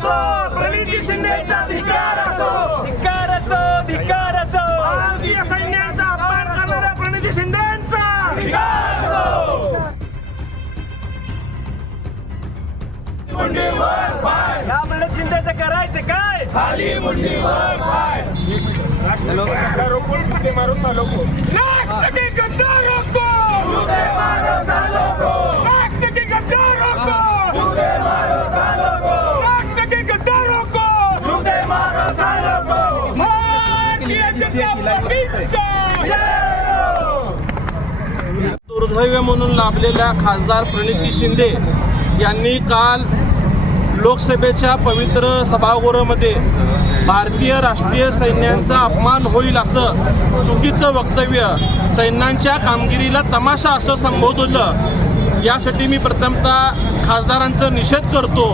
असो प्रणिती शिंदेचा धिकार असो. धिक्कार असो धिक्कार असो. भारतीय सैन्याचा अपमान करणाऱ्या प्रणिती शिंदेचा धिकार असो. मुंडीवर पाय. या प्रणित शिंदेचं करायचं काय? खाली मुंडीवर पाय. लाख के गद्दारों दुर्दैव म्हणून लाभलेल्या खासदार प्रणिती शिंदे यांनी काल लोकसभेच्या पवित्र सभागृहामध्ये भारतीय राष्ट्रीय सैन्यांचा अपमान होईल असं चुकीचं वक्तव्य सैन्यांच्या कामगिरीला तमाशा असं संबोधलं. यासाठी मी प्रथमतः खासदारांचा निषेध करतो.